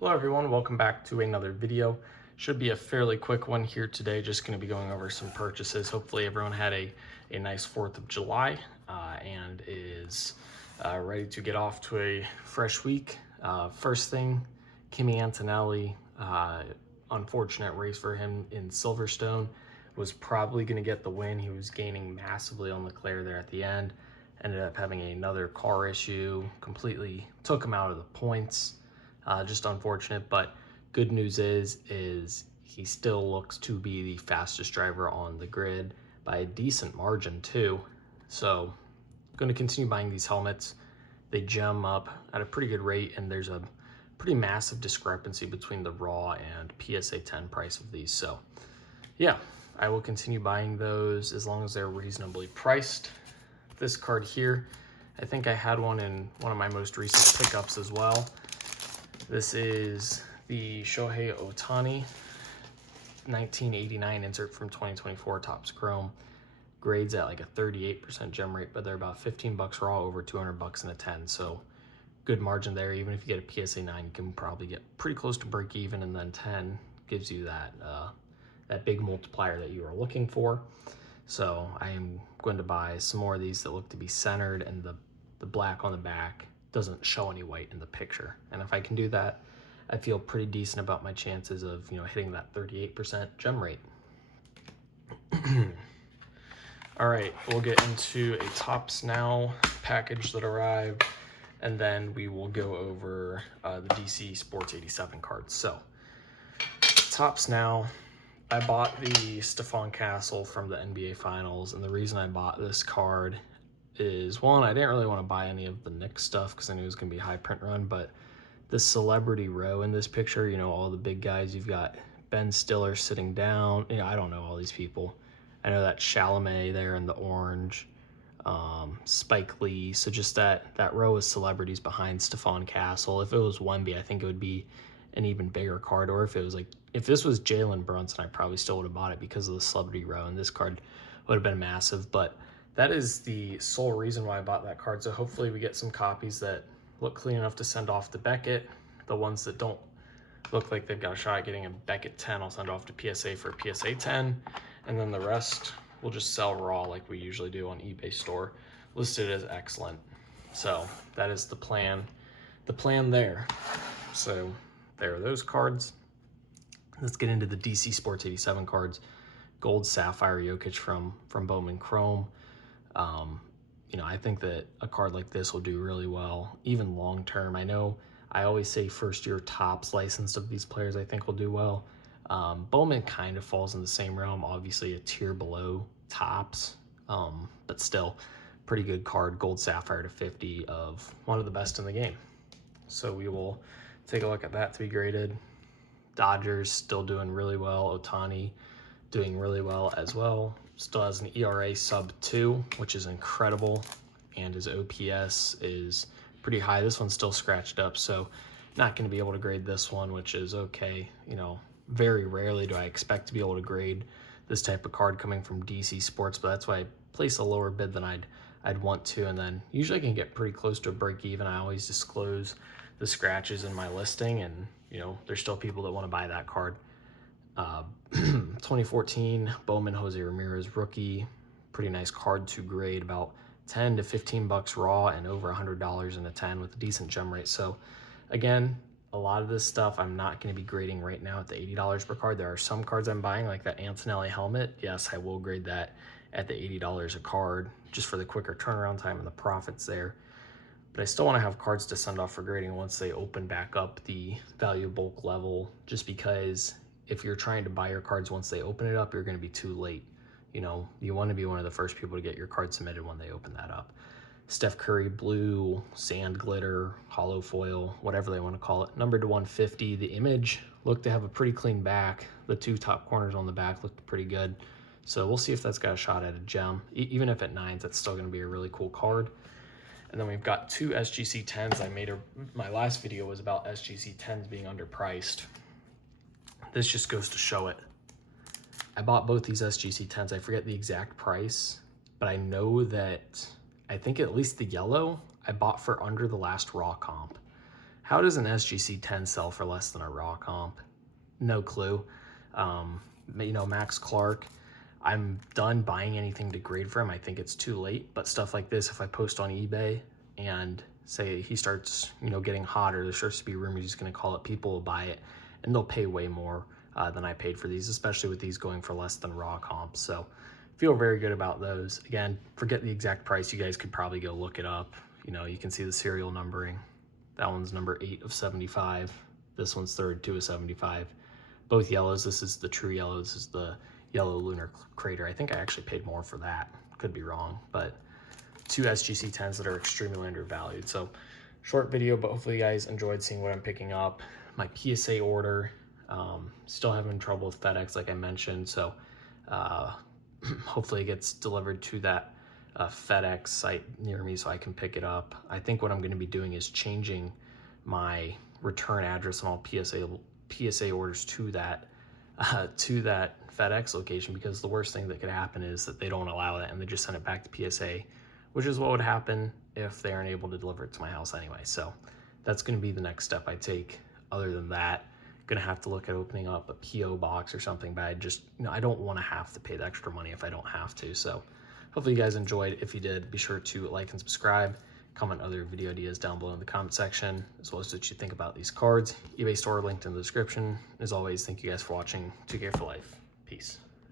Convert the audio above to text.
Hello everyone, welcome back to another video. Should be a fairly quick one here today, just going to be going over some purchases. Hopefully everyone had a nice 4th of July and is ready to get off to a fresh week. First thing, Kimi Antonelli, unfortunate race for him in Silverstone, was probably going to get the win. He was gaining massively on Leclerc there at the end, ended up having another car issue, completely took him out of the points. Just unfortunate, but good news is he still looks to be the fastest driver on the grid by a decent margin too. So I'm going to continue buying these helmets. They gem up at a pretty good rate, and there's a pretty massive discrepancy between the raw and PSA 10 price of these. So yeah, I will continue buying those as long as they're reasonably priced. This card here, I think I had one in one of my most recent pickups as well. This is the Shohei Ohtani 1989 insert from 2024 Topps Chrome. Grades at like a 38% gem rate, but they're about 15 bucks raw, over 200 bucks in a 10. So good margin there. Even if you get a PSA 9, you can probably get pretty close to break even, and then 10 gives you that big multiplier that you are looking for. So I am going to buy some more of these that look to be centered, and the black on the back doesn't show any white in the picture. And if I can do that, I feel pretty decent about my chances of, hitting that 38% gem rate. All right, we'll get into a Topps Now package that arrived, and then we will go over the DC Sports 87 cards. So Topps Now, I bought the Stephon Castle from the NBA Finals, and the reason I bought this card is, one, I didn't really want to buy any of the Knicks stuff because I knew it was going to be a high print run, but the celebrity row in this picture, all the big guys, you've got Ben Stiller sitting down, I don't know all these people. I know that Chalamet there in the orange, Spike Lee, so just that row of celebrities behind Stephon Castle. If it was Wemby, I think it would be an even bigger card, or if this was Jalen Brunson, I probably still would have bought it because of the celebrity row, and this card would have been massive. But that is the sole reason why I bought that card. So hopefully we get some copies that look clean enough to send off to Beckett. The ones that don't look like they've got a shot at getting a Beckett 10, I'll send off to PSA for a PSA 10. And then the rest we'll just sell raw like we usually do on eBay store, listed as excellent. So that is the plan there. So there are those cards. Let's get into the DC Sports 87 cards. Gold Sapphire Jokic from Bowman Chrome. I think that a card like this will do really well, even long term. I know I always say first year Topps licensed of these players I think will do well. Bowman kind of falls in the same realm, obviously a tier below Topps, but still pretty good card. Gold Sapphire to 50 of one of the best in the game. So we will take a look at that to be graded. Dodgers still doing really well. Ohtani doing really well as well. Still has an ERA sub 2, which is incredible, and his OPS is pretty high. This one's still scratched up, so not going to be able to grade this one, which is okay. Very rarely do I expect to be able to grade this type of card coming from DC Sports, but that's why I place a lower bid than I'd want to, and then usually I can get pretty close to a break even. I always disclose the scratches in my listing, and there's still people that want to buy that card. 2014 Bowman Jose Ramirez rookie, pretty nice card to grade, about 10 to 15 bucks raw and over $100 in a 10 with a decent gem rate. So again, a lot of this stuff I'm not going to be grading right now at the $80 per card. There are some cards I'm buying, like that Antonelli helmet. Yes, I will grade that at the $80 a card just for the quicker turnaround time and the profits there. But I still want to have cards to send off for grading once they open back up the value bulk level, just because if you're trying to buy your cards once they open it up, you're going to be too late. You want to be one of the first people to get your card submitted when they open that up. Steph Curry blue, sand glitter, hollow foil, whatever they want to call it, numbered to 150. The image looked to have a pretty clean back. The two top corners on the back looked pretty good. So we'll see if that's got a shot at a gem. Even if at 9s, that's still going to be a really cool card. And then we've got two SGC 10s. My last video was about SGC 10s being underpriced. This just goes to show it. I bought both these SGC 10s. I forget the exact price, but I know that I think at least the yellow I bought for under the last raw comp. How does an SGC 10 sell for less than a raw comp? No clue. You know, Max Clark, I'm done buying anything to grade for him. I think it's too late, but stuff like this, if I post on eBay and say he starts, you know, getting hotter, there starts to be rumors he's going to call it, people will buy it and they'll pay way more than I paid for these, especially with these going for less than raw comps. So feel very good about those. Again, forget the exact price. You guys could probably go look it up. You know, you can see the serial numbering. That one's number 8 of 75. This one's 32 of 75. Both yellows. This is the true yellow. This is the yellow lunar crater. I think I actually paid more for that. Could be wrong, but 2 SGC 10s that are extremely undervalued. So short video, but hopefully you guys enjoyed seeing what I'm picking up. My PSA order, still having trouble with FedEx, like I mentioned. So hopefully it gets delivered to that FedEx site near me so I can pick it up. I think what I'm going to be doing is changing my return address on all PSA orders to that FedEx location, because the worst thing that could happen is that they don't allow that and they just send it back to PSA, which is what would happen if they aren't able to deliver it to my house anyway. So that's going to be the next step I take. Other than that, gonna have to look at opening up a PO box or something, but I don't want to have to pay the extra money if I don't have to. So hopefully you guys enjoyed. If you did, be sure to like and subscribe, comment other video ideas down below in the comment section, as well as what you think about these cards. eBay store linked in the description. As always, thank you guys for watching. 2K for life. Peace.